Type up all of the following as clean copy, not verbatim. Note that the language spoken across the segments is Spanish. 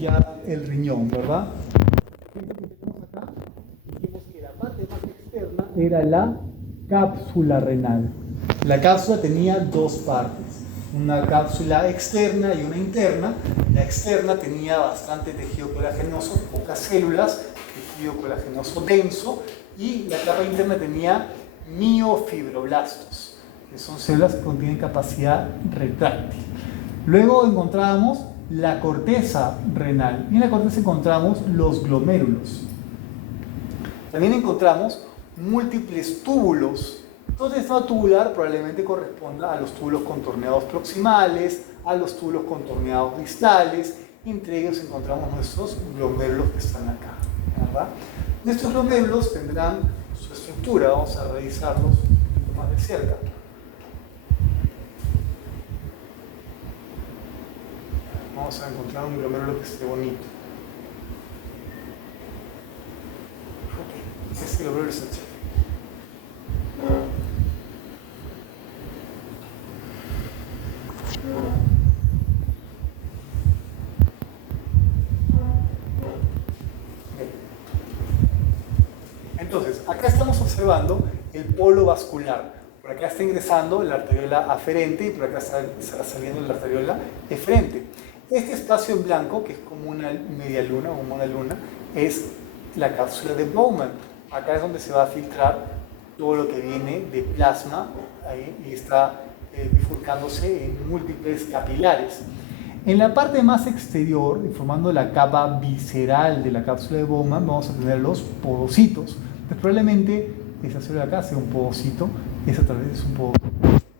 ya el riñón, ¿verdad? ¿Qué es lo que tenemos acá? Dijimos que la parte más externa era la cápsula renal. La cápsula tenía dos partes, una cápsula externa y una interna. La externa tenía bastante tejido colagenoso, pocas células, tejido colagenoso denso, y la capa interna tenía miofibroblastos, que son células que contienen capacidad retráctil. Luego encontrábamos la corteza renal, y en la corteza encontramos los glomérulos. También encontramos múltiples túbulos. Todo sistema tubular probablemente corresponda a los túbulos contorneados proximales, a los túbulos contorneados distales. Entre ellos encontramos nuestros glomérulos que están acá, ¿verdad? Estos glomérulos tendrán su estructura. Vamos a revisarlos un poco más de cerca. Vamos a encontrar un glomérulo que esté bonito. Este glomérulo es el chévere. Entonces, acá estamos observando el polo vascular. Por acá está ingresando la arteriola aferente y por acá está saliendo la arteriola eferente. Este espacio en blanco, que es como una media luna o como una luna, es la cápsula de Bowman. Acá es donde se va a filtrar todo lo que viene de plasma ahí, y está bifurcándose en múltiples capilares. En la parte más exterior, formando la capa visceral de la cápsula de Bowman, vamos a tener los podocitos. Entonces, probablemente esa célula de acá sea un podocito, esa tal vez es un podocito,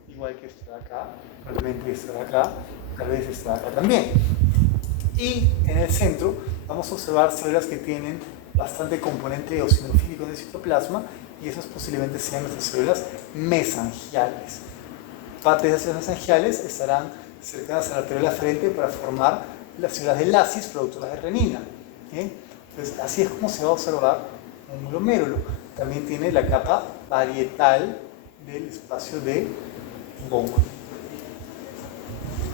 igual que esta de acá, probablemente esta de acá, tal vez esta de acá también. Y en el centro vamos a observar células que tienen bastante componente eosinofílico en el citoplasma, y esas posiblemente sean nuestras células mesangiales. Parte de esas células mesangiales estarán cercanas a la arteriola aferente para formar las células de lasis productoras de renina. Entonces, así es como se va a observar un glomérulo. También tiene la capa parietal del espacio de Bowman.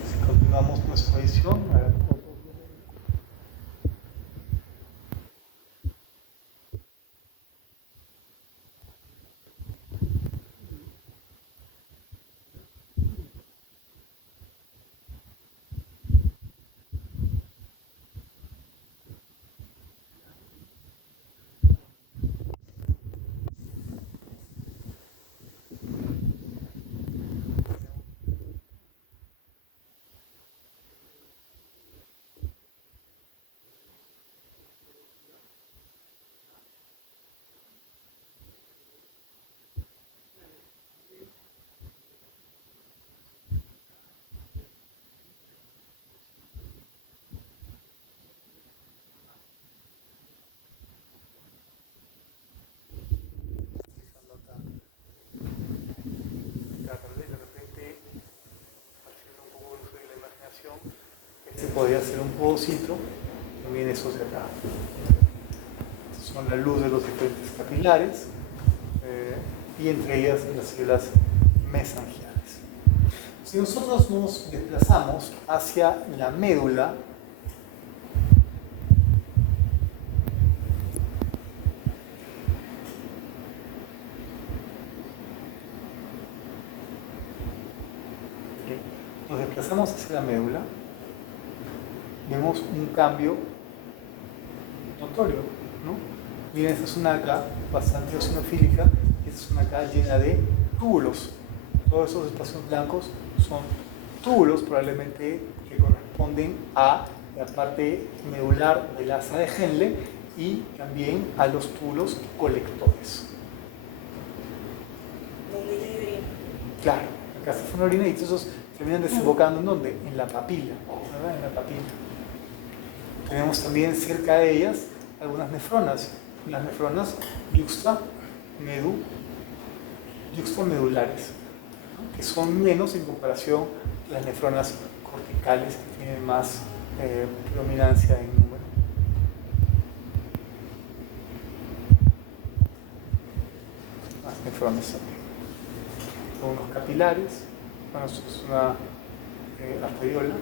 Si continuamos nuestra visión, a ver. Este podría ser un podocito, también esos de acá. Estos son la luz de los diferentes capilares, y entre ellas las células mesangiales. Si nosotros nos desplazamos hacia la médula, vemos un cambio notorio, ¿no? Miren, esta es una acá bastante eosinofílica, y esta es una acá llena de túbulos. Todos esos espacios blancos son túbulos, probablemente que corresponden a la parte medular del asa de Henle y también a los túbulos colectores. Claro, acá se fue una orina y esos terminan desembocando ¿en dónde? En la papila, ¿verdad? En la papila. Tenemos también cerca de ellas algunas nefronas, las nefronas yuxtamedulares, ¿no? Que son menos en comparación a las nefronas corticales, que tienen más predominancia en número. Más nefronas también. Son unos capilares, bueno, esto es una arteriola.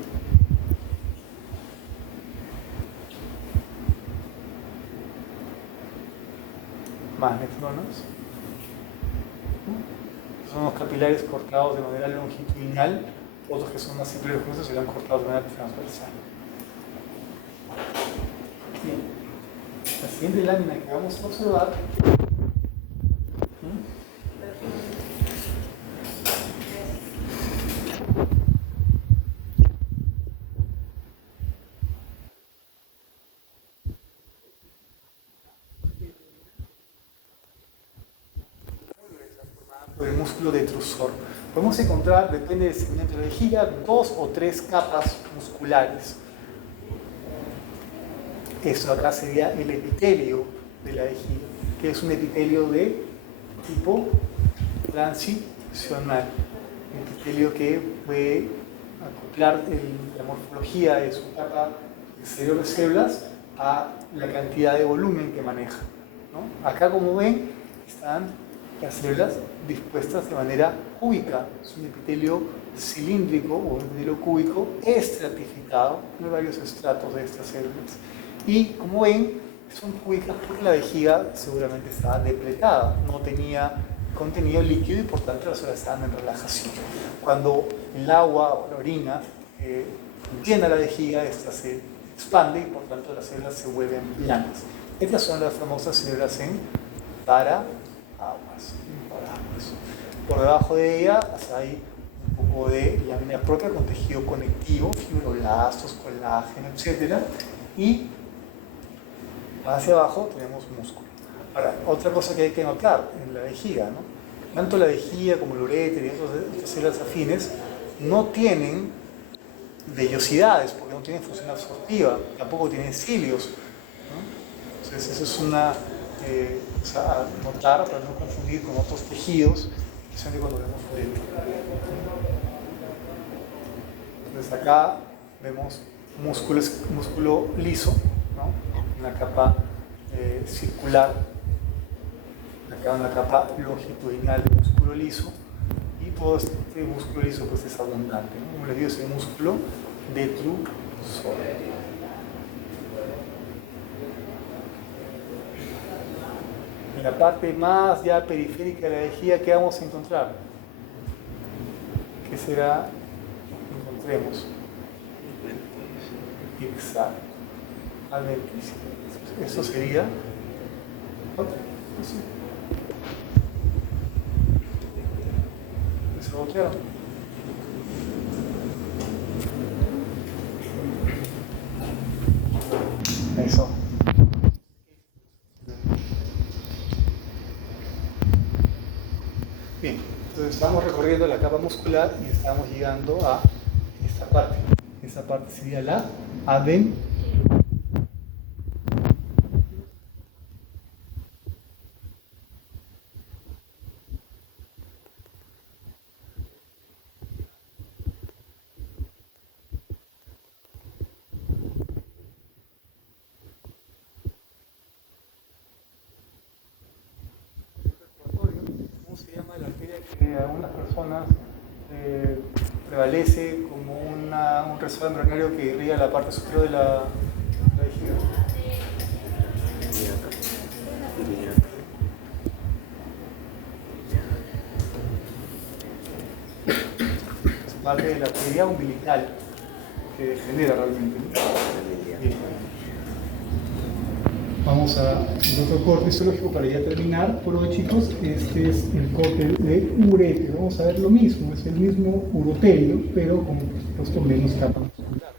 más nefronas. Son los capilares cortados de manera longitudinal, otros que son más simples y gruesos serán cortados de manera transversal. Bien. La siguiente lámina que vamos a observar por el músculo detrusor. Podemos encontrar, depende del segmento de la vejiga, 2 o 3 capas musculares. Eso acá sería el epitelio de la vejiga, que es un epitelio de tipo transicional. Un epitelio que puede acoplar la morfología de su capa exterior de células a la cantidad de volumen que maneja, ¿no? Acá, como ven, están las células dispuestas de manera cúbica. Es un epitelio cilíndrico o un epitelio cúbico estratificado. Hay varios estratos de estas células. Y como ven, son cúbicas porque la vejiga seguramente estaba depletada, no tenía contenido líquido y por tanto las células estaban en relajación. Cuando el agua o la orina llena la vejiga, esta se expande y por tanto las células se vuelven planas. Estas son las famosas células en paraguas. Por debajo de ella hay un poco de lámina propia con tejido conectivo, fibroblastos, colágeno, etc. Y hacia abajo tenemos músculo. Ahora, otra cosa que hay que notar en la vejiga, ¿no? Tanto la vejiga como el uréter y otras células afines no tienen vellosidades porque no tienen función absortiva, tampoco tienen cilios, ¿no? Entonces, eso es una a notar para no confundir con otros tejidos, especialmente cuando vemos uréter. Entonces, acá vemos músculo liso, ¿no? Una capa circular, acá una capa longitudinal de músculo liso, y todo este músculo liso pues es abundante, ¿no? Como les digo, es el músculo detrusor. En la parte más ya periférica de la vejiga, ¿qué vamos a encontrar? ¿Qué será? Encontremos. Exacto. Adventicio. Eso sería. ¿Se voltearon? Eso. Bien, entonces estamos recorriendo la capa muscular y estamos llegando a esta parte. Esta parte sería la adventicia. ¿Cómo se llama la arteria que a algunas personas prevalece como un reservorio embrionario que irriga la parte superior de la vejiga? Es parte de la arteria umbilical que genera realmente. Bien. Vamos al otro corte histológico para ya terminar. Por hoy, chicos, este es el corte de uréter. Vamos a ver lo mismo, es el mismo urotelio, pero con puesto menos capa muscular.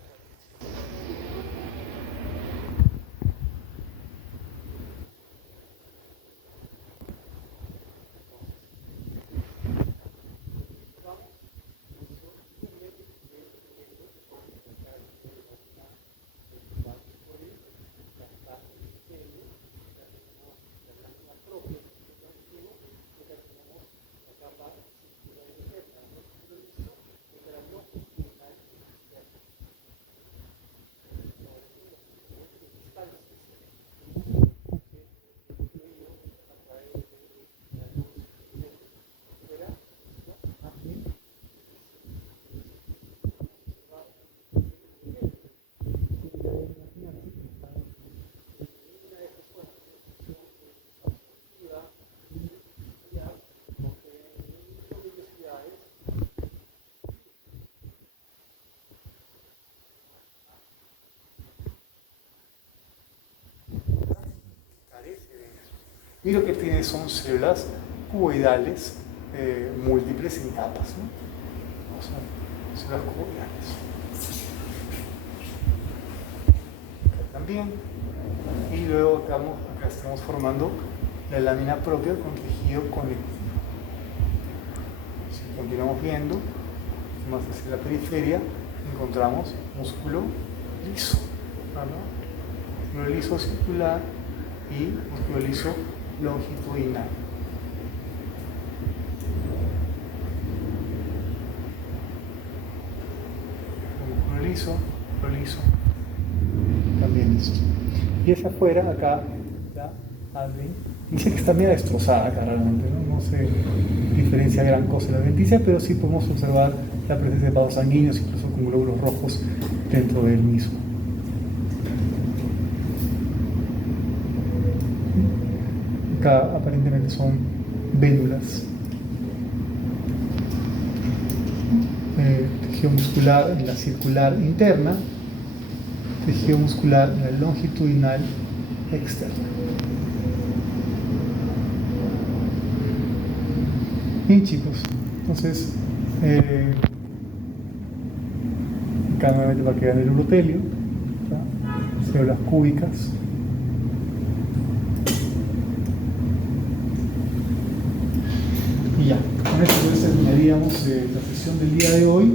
Y lo que tiene son células cuboidales múltiples en capas, ¿no? O sea, células cuboidales. Acá también. Y luego acá estamos formando la lámina propia con tejido conectivo. Si continuamos viendo, más hacia la periferia, encontramos músculo liso, ¿no? Músculo liso circular y músculo liso longitudinal. Músculo liso, también listo. Y esa afuera, acá, la Advent, dice que está medio destrozada acá realmente, ¿no? No se diferencia gran cosa de la adventicia, pero sí podemos observar la presencia de vasos sanguíneos, incluso con glóbulos rojos dentro del mismo. Acá aparentemente son vénulas. Tejido muscular en la circular interna, tejido muscular en la longitudinal externa. Bien, chicos, entonces acá nuevamente va a quedar el urotelio, células cúbicas. Y ya, con esto entonces terminaríamos la sesión del día de hoy.